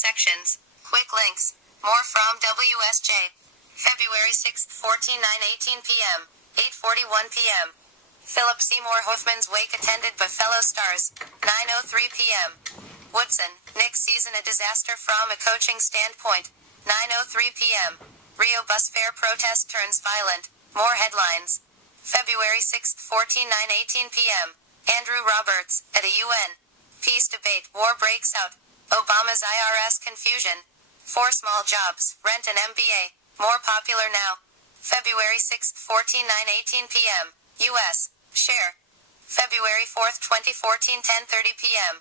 sections. Quick links. More from WSJ. February 6, 14:18 p.m. 8:41 p.m. Philip Seymour Hoffman's wake attended by fellow stars. 9:03 p.m. Woodson, Knicks season a disaster from a coaching standpoint. 9:03 p.m. Rio bus fare protest turns violent. More headlines. February 6, 14:18 p.m. Andrew Roberts, at a UN peace debate, war breaks out. Obama's IRS confusion. 4 small jobs, rent an MBA, more popular now. February 6, 14:18 p.m. U.S. Share. February 4, 2014 10:30 p.m.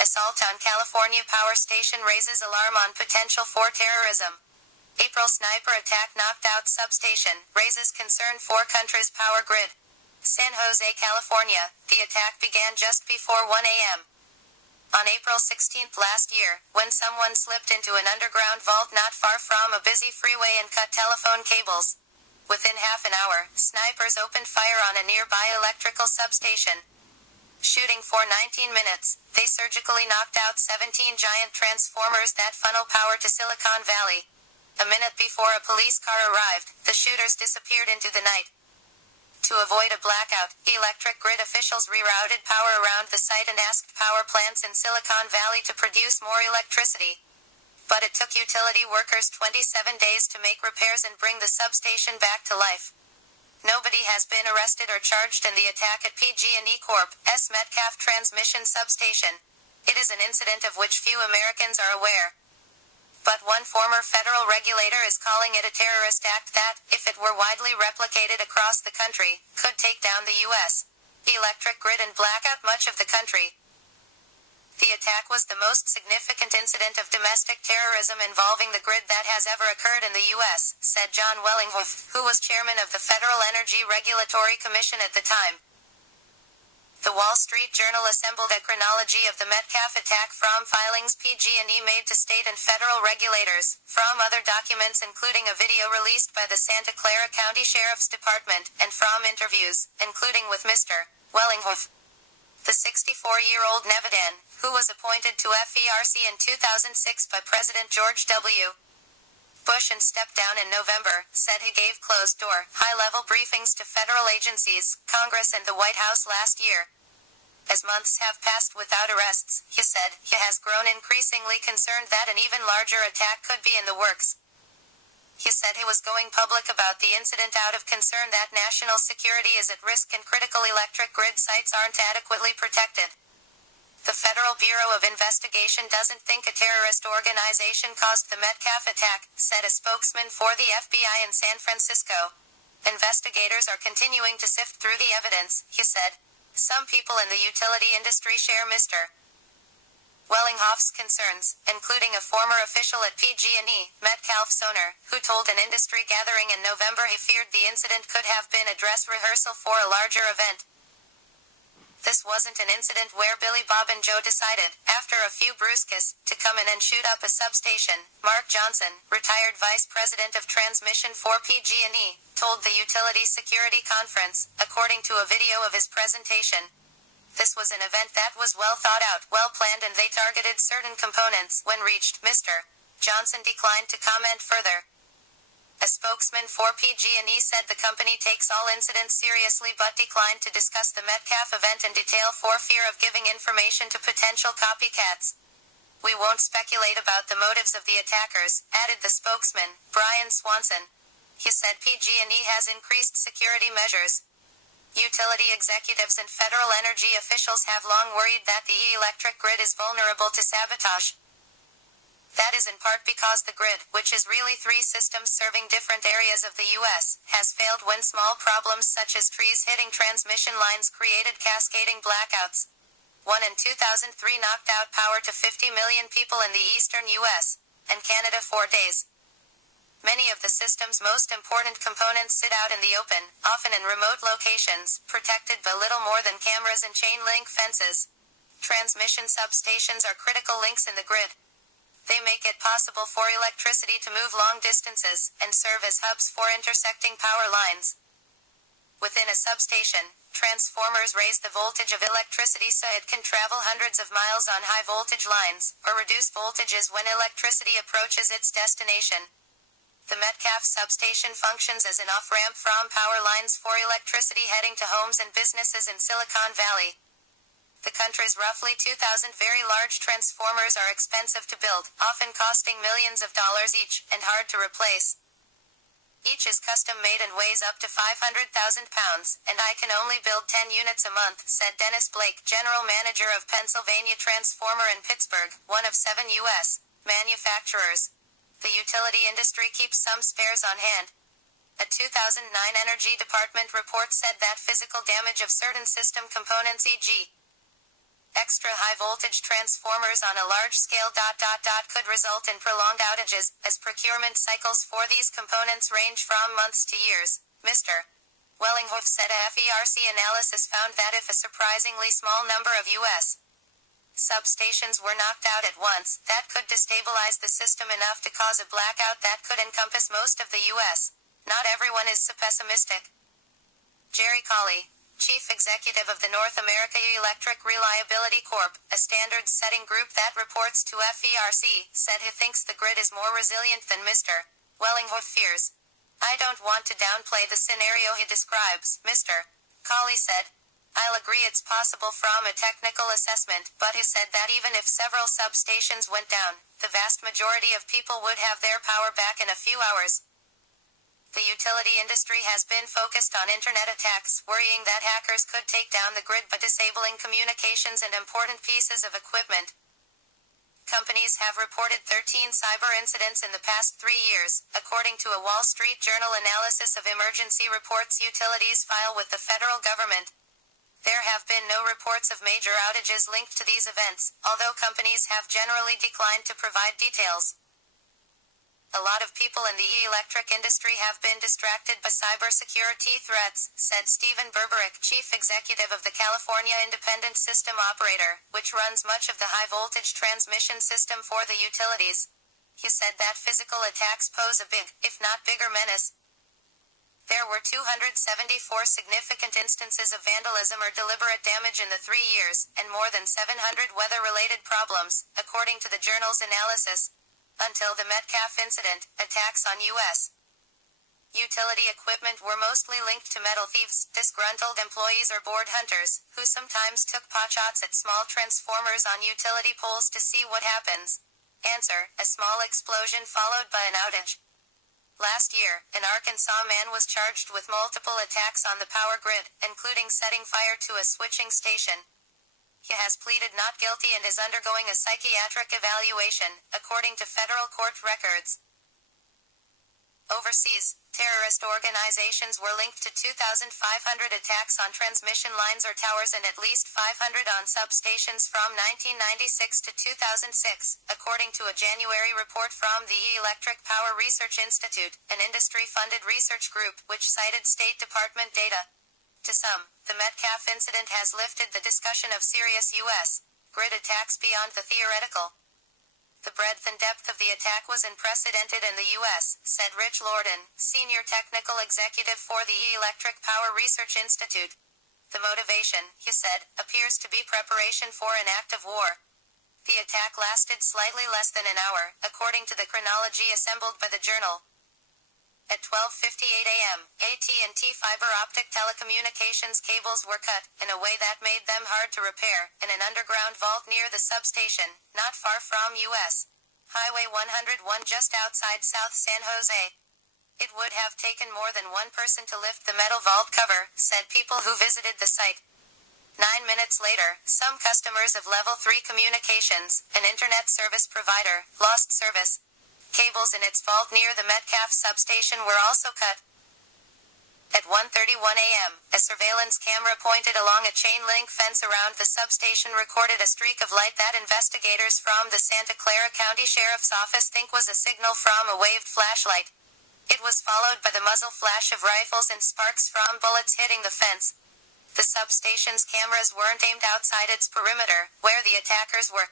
Assault on California power station raises alarm on potential for terrorism. April sniper attack knocked out substation, raises concern for country's power grid. San Jose, California, the attack began just before 1 a.m. On April 16 last year, when someone slipped into an underground vault not far from a busy freeway and cut telephone cables. Within half an hour, snipers opened fire on a nearby electrical substation. Shooting for 19 minutes, they surgically knocked out 17 giant transformers that funnel power to Silicon Valley. A minute before a police car arrived, the shooters disappeared into the night. To avoid a blackout, electric grid officials rerouted power around the site and asked power plants in Silicon Valley to produce more electricity. But it took utility workers 27 days to make repairs and bring the substation back to life. Nobody has been arrested or charged in the attack at PG&E Corp.'s Metcalf Transmission Substation. It is an incident of which few Americans are aware. But one former federal regulator is calling it a terrorist act that, if it were widely replicated across the country, could take down the U.S. electric grid and black out much of the country. The attack was the most significant incident of domestic terrorism involving the grid that has ever occurred in the U.S., said John Wellinghoff, who was chairman of the Federal Energy Regulatory Commission at the time. The Wall Street Journal assembled a chronology of the Metcalf attack from filings PG&E made to state and federal regulators, from other documents including a video released by the Santa Clara County Sheriff's Department, and from interviews, including with Mr. Wellinghoff. The 64-year-old Nevadan, who was appointed to FERC in 2006 by President George W. Bush and stepped down in November, said he gave closed-door, high-level briefings to federal agencies, Congress and the White House last year. As months have passed without arrests, he said, he has grown increasingly concerned that an even larger attack could be in the works. He said he was going public about the incident out of concern that national security is at risk and critical electric grid sites aren't adequately protected. The Federal Bureau of Investigation doesn't think a terrorist organization caused the Metcalf attack, said a spokesman for the FBI in San Francisco. Investigators are continuing to sift through the evidence, he said. Some people in the utility industry share Mr. Wellinghoff's concerns, including a former official at PG&E, Metcalf's owner, who told an industry gathering in November he feared the incident could have been a dress rehearsal for a larger event. This wasn't an incident where Billy Bob and Joe decided, after a few brewskis, to come in and shoot up a substation, Mark Johnson, retired vice president of transmission for PG&E, told the Utility Security Conference, according to a video of his presentation. This was an event that was well thought out, well planned, and they targeted certain components. When reached, Mr. Johnson declined to comment further. A spokesman for PG&E said the company takes all incidents seriously but declined to discuss the Metcalf event in detail for fear of giving information to potential copycats. We won't speculate about the motives of the attackers, added the spokesman, Brian Swanson. He said PG&E has increased security measures. Utility executives and federal energy officials have long worried that the electric grid is vulnerable to sabotage. That is in part because the grid, which is really 3 systems serving different areas of the U.S., has failed when small problems such as trees hitting transmission lines created cascading blackouts. One in 2003 knocked out power to 50 million people in the eastern U.S. and Canada 4 days. Many of the system's most important components sit out in the open, often in remote locations, protected by little more than cameras and chain-link fences. Transmission substations are critical links in the grid. They make it possible for electricity to move long distances, and serve as hubs for intersecting power lines. Within a substation, Transformers raise the voltage of electricity so it can travel hundreds of miles on high voltage lines, or reduce voltages when electricity approaches its destination. The Metcalfe substation functions as an off-ramp from power lines for electricity heading to homes and businesses in Silicon Valley. The country's roughly 2,000 very large transformers are expensive to build, often costing millions of dollars each, and hard to replace. Each is custom-made and weighs up to 500,000 pounds, and I can only build 10 units a month, said Dennis Blake, general manager of Pennsylvania Transformer in Pittsburgh, one of 7 U.S. manufacturers. The utility industry keeps some spares on hand. A 2009 Energy Department report said that physical damage of certain system components, e.g. extra high-voltage transformers on a large scale could result in prolonged outages, as procurement cycles for these components range from months to years. Mr. Wellinghoff said a FERC analysis found that if a surprisingly small number of U.S. substations were knocked out at once, that could destabilize the system enough to cause a blackout that could encompass most of the U.S. Not everyone is so pessimistic. Jerry Colley, Chief Executive of the North America Electric Reliability Corp., a standards-setting group that reports to FERC, said he thinks the grid is more resilient than Mr. Wellinghoff fears. I don't want to downplay the scenario he describes, Mr. Colley said. I'll agree it's possible from a technical assessment, but he said that even if several substations went down, the vast majority of people would have their power back in a few hours. The utility industry has been focused on internet attacks, worrying that hackers could take down the grid by disabling communications and important pieces of equipment. Companies have reported 13 cyber incidents in the past 3 years, according to a Wall Street Journal analysis of emergency reports utilities file with the federal government. There have been no reports of major outages linked to these events, although companies have generally declined to provide details. A lot of people in the electric industry have been distracted by cybersecurity threats, said Stephen Berberick, chief executive of the California Independent System Operator, which runs much of the high-voltage transmission system for the utilities. He said that physical attacks pose a big, if not bigger menace. There were 274 significant instances of vandalism or deliberate damage in the 3 years, and more than 700 weather-related problems, according to the journal's analysis. Until the Metcalfe incident, attacks on U.S. utility equipment were mostly linked to metal thieves, disgruntled employees or bored hunters, who sometimes took potshots at small transformers on utility poles to see what happens. Answer: a small explosion followed by an outage. Last year, an Arkansas man was charged with multiple attacks on the power grid, including setting fire to a switching station. He has pleaded not guilty and is undergoing a psychiatric evaluation, according to federal court records. Overseas, terrorist organizations were linked to 2,500 attacks on transmission lines or towers and at least 500 on substations from 1996 to 2006, according to a January report from the Electric Power Research Institute, an industry-funded research group which cited State Department data. To some, the Metcalfe incident has lifted the discussion of serious U.S. grid attacks beyond the theoretical. The breadth and depth of the attack was unprecedented in the U.S., said Rich Lorden, senior technical executive for the Electric Power Research Institute. The motivation, he said, appears to be preparation for an act of war. The attack lasted slightly less than an hour, according to the chronology assembled by the journal. At 12:58 a.m., AT&T fiber optic telecommunications cables were cut, in a way that made them hard to repair, in an underground vault near the substation, not far from U.S. Highway 101 just outside South San Jose. It would have taken more than one person to lift the metal vault cover, said people who visited the site. 9 minutes later, some customers of Level 3 Communications, an internet service provider, lost service. Cables in its vault near the Metcalfe substation were also cut. At 1:31 a.m., a surveillance camera pointed along a chain-link fence around the substation recorded a streak of light that investigators from the Santa Clara County Sheriff's Office think was a signal from a waved flashlight. It was followed by the muzzle flash of rifles and sparks from bullets hitting the fence. The substation's cameras weren't aimed outside its perimeter, where the attackers were.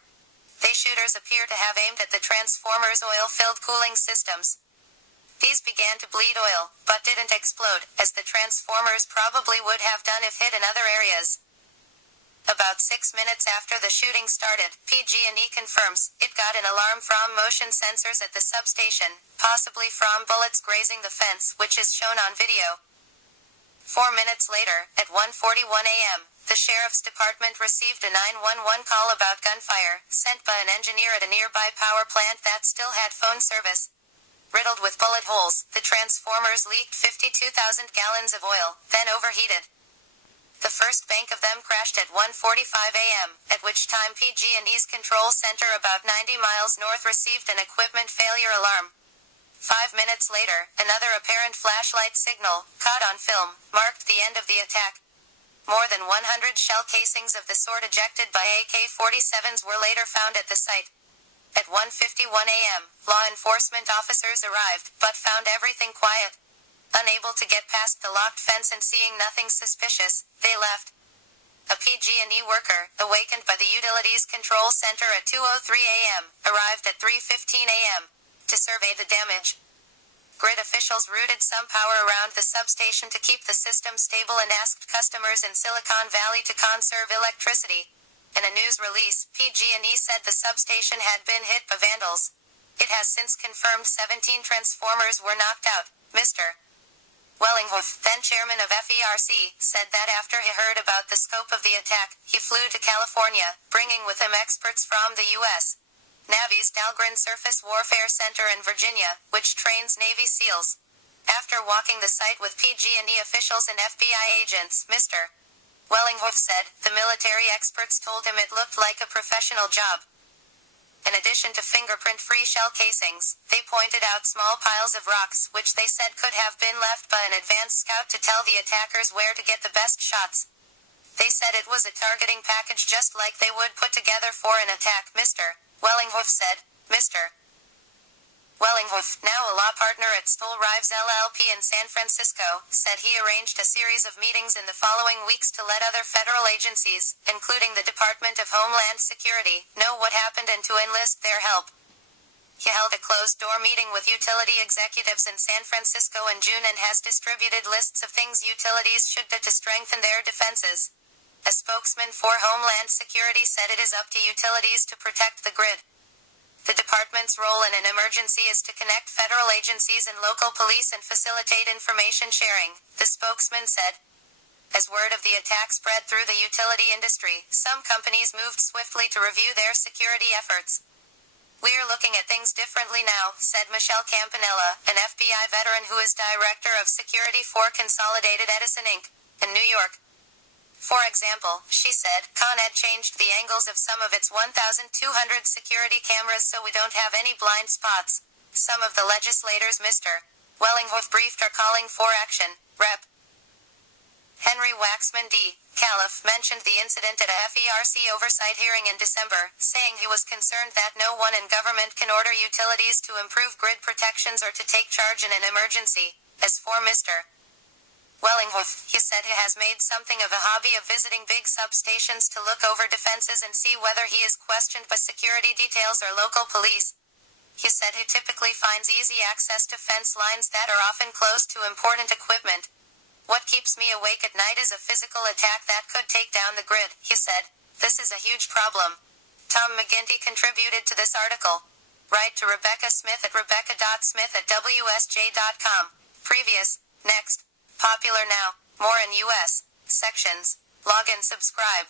The shooters appear to have aimed at the transformer's oil-filled cooling systems. These began to bleed oil, but didn't explode, as the transformers probably would have done if hit in other areas. About 6 minutes after the shooting started, PG&E confirms it got an alarm from motion sensors at the substation, possibly from bullets grazing the fence, which is shown on video. 4 minutes later, at 1:41 a.m., the Sheriff's Department received a 911 call about gunfire, sent by an engineer at a nearby power plant that still had phone service. Riddled with bullet holes, the transformers leaked 52,000 gallons of oil, then overheated. The first bank of them crashed at 1:45 a.m., at which time PG&E's control center about 90 miles north received an equipment failure alarm. 5 minutes later, another apparent flashlight signal, caught on film, marked the end of the attack. More than 100 shell casings of the sort ejected by AK-47s were later found at the site. At 1:51 a.m., law enforcement officers arrived, but found everything quiet. Unable to get past the locked fence and seeing nothing suspicious, they left. A PG&E worker, awakened by the Utilities Control Center at 2:03 a.m., arrived at 3:15 a.m. to survey the damage. Grid officials routed some power around the substation to keep the system stable and asked customers in Silicon Valley to conserve electricity. In a news release, PG&E said the substation had been hit by vandals. It has since confirmed 17 transformers were knocked out. Mr. Wellinghoff, then chairman of FERC, said that after he heard about the scope of the attack, he flew to California, bringing with him experts from the U.S. Navy's Dahlgren Surface Warfare Center in Virginia, which trains Navy SEALs. After walking the site with PG&E officials and FBI agents, Mr. Wellinghoff said, the military experts told him it looked like a professional job. In addition to fingerprint-free shell casings, they pointed out small piles of rocks, which they said could have been left by an advanced scout to tell the attackers where to get the best shots. They said it was a targeting package just like they would put together for an attack, Mr. Wellinghoff said. Mr. Wellinghoff, now a law partner at Stoll Rives LLP in San Francisco, said he arranged a series of meetings in the following weeks to let other federal agencies, including the Department of Homeland Security, know what happened and to enlist their help. He held a closed-door meeting with utility executives in San Francisco in June and has distributed lists of things utilities should do to strengthen their defenses. A spokesman for Homeland Security said it is up to utilities to protect the grid. The department's role in an emergency is to connect federal agencies and local police and facilitate information sharing, the spokesman said. As word of the attack spread through the utility industry, some companies moved swiftly to review their security efforts. "We're looking at things differently now," said Michelle Campanella, an FBI veteran who is director of security for Consolidated Edison Inc. in New York. For example, she said, Con Ed changed the angles of some of its 1,200 security cameras so we don't have any blind spots. Some of the legislators Mr. Wellinghoff briefed are calling for action. Rep. Henry Waxman D. Califf mentioned the incident at a FERC oversight hearing in December, saying he was concerned that no one in government can order utilities to improve grid protections or to take charge in an emergency. As for Mr. Wellinghoff, he said he has made something of a hobby of visiting big substations to look over defenses and see whether he is questioned by security details or local police. He said he typically finds easy access to fence lines that are often close to important equipment. "What keeps me awake at night is a physical attack that could take down the grid," he said. "This is a huge problem." Tom McGinty contributed to this article. Write to Rebecca Smith at rebecca.smith@wsj.com. Previous, next. Popular now, more in U.S. sections. Log and subscribe.